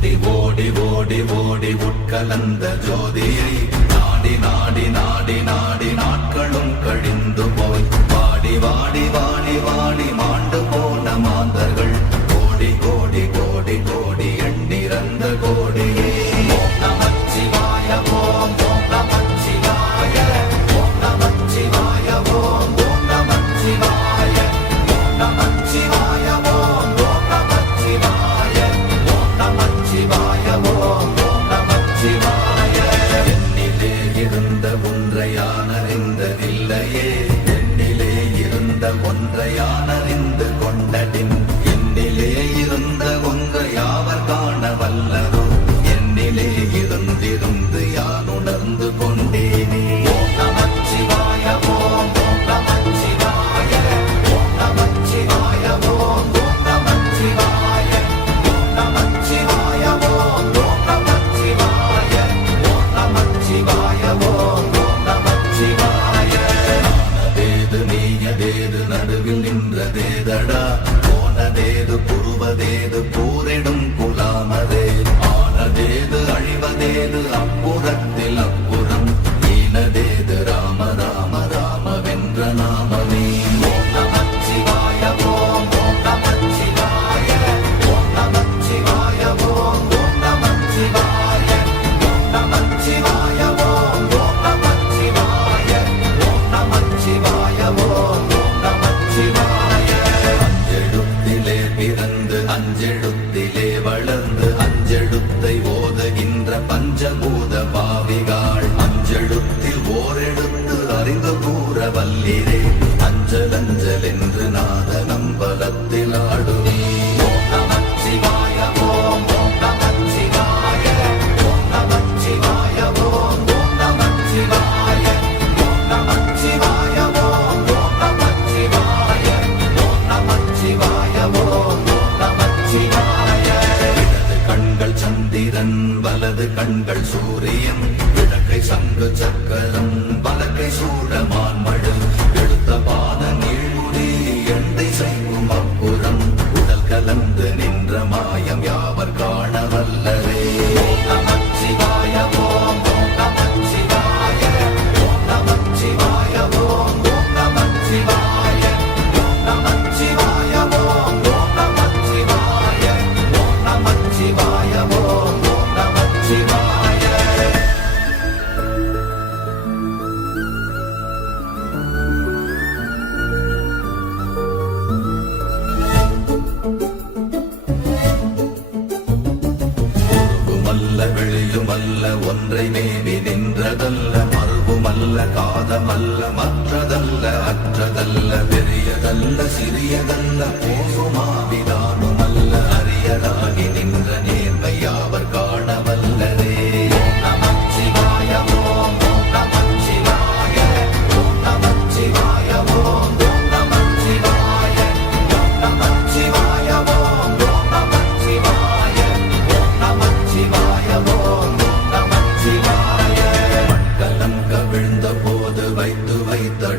ஓடி ஓடி ஓடி ஓடி உட்கலந்த ஜோதியை நாடி நாடி நாடி நாடி நாட்களும் கழிந்து போய் வாடி வாடி வாடி வாடி மாண்டு போன மாந்தர்கள் கோடி கோடி கோடி கோடி எண்ணிறந்த கோடியே ஓம் நமச்சிவாய ஓம் ஓம் நமச்சிவாய ஓம் நமச்சிவாய ஓம் ஓம் நமச்சிவாய ஓம் நமச்சிவாய ஓம் ஓம் நமச்சிவாய ஓம் நமச்சிவாய ஓம் ஓம் நமச்சிவாய என்னிலே இருந்த ஒன்றையானறிந்ததில்லையே என்னிலே இருந்த ஒன்றையானறிந்து கொண்டடின் என்னிலே இருந்த ஒன்று யாவர் காண வல்லரோ என்னிலே இருந்திருந்து யான் உணர்ந்து கொண்டேனே ஓம் நமச்சிவாய ஓம் ஓம் நமச்சிவாய ஓம் நமச்சிவாய ஓம் ஓம் நமச்சிவாய ஓம் நமச்சிவாய ஓம் ஓம் நமச்சிவாய ஓம் நமச்சிவாய ஓம் ஓம் நமச்சிவாய ஆனதேது நீயதேது நடுவில் நின்றதேதடா போனதேது புருவதேது போரிடும் குலாமதே ஆனதேது அழிவதேது அப்புறத்தில் அப்புறம் ஈனதேது ராம ராம ராமவென்ற நாமமே ஓம் நமச்சிவாய ஓம் ஓம் நமச்சிவாய ஓம் நமச்சிவாய ஓம் ஓம் நமச்சிவாய ஓம் நமச்சிவாய ஓம் ஓம் நமச்சிவாய ஓம் நமச்சிவாய ஓம் ஓம் நமச்சிவாய அஞ்செழுத்திலே பிறந்து அஞ்செழுத்திலே வளர்ந்து அஞ்செழுத்தை ஓதுகின்ற பஞ்சபூத பாவிகாள் அஞ்செழுத்தில் ஓரெழுத்து அறிந்து கூற வல்லிரே அஞ்சல் அஞ்சல் என்று நாத நம்பலத்தில் ஆடுவே ஓம் நமச்சிவாய ஓம் ஓம் நமச்சிவாய ஓம் நமச்சிவாய ஓம் ஓம் நமச்சிவாய ஓம் நமச்சிவாய ஓம் ஓம் நமச்சிவாய ஓம் நமச்சிவாய ஓம் ஓம் நமச்சிவாய இடது கண்கள் சந்திரன் வலது கண்கள் சூரியன் இடக்கை சங்கு சக்கரம் வலக்கை சூடமான் மழு எடுத்த பாத நீழ்முடி எண்டை செய்யும் அப்புறம் உடல் கலந்து நின்ற மாயம் யாவர் காண வல்லரே ஓம் நமச்சிவாய ஓம் ஓம் நமச்சிவாய ஓம் நமச்சிவாய ஓம் ஓம் நமச்சிவாய ஓம் நமச்சிவாய ஓம் ஓம் நமச்சிவாய ஓம் நமச்சிவாய ஓம் ஓம் நமச்சிவாய வெளியுமல்ல ஒன்றை மேவி நின்றதல்ல மறுபுமல்ல காதமல்ல மற்றதல்ல அற்றதல்ல பெரியதல்ல சிறியதல்ல போகுமாவிதானும்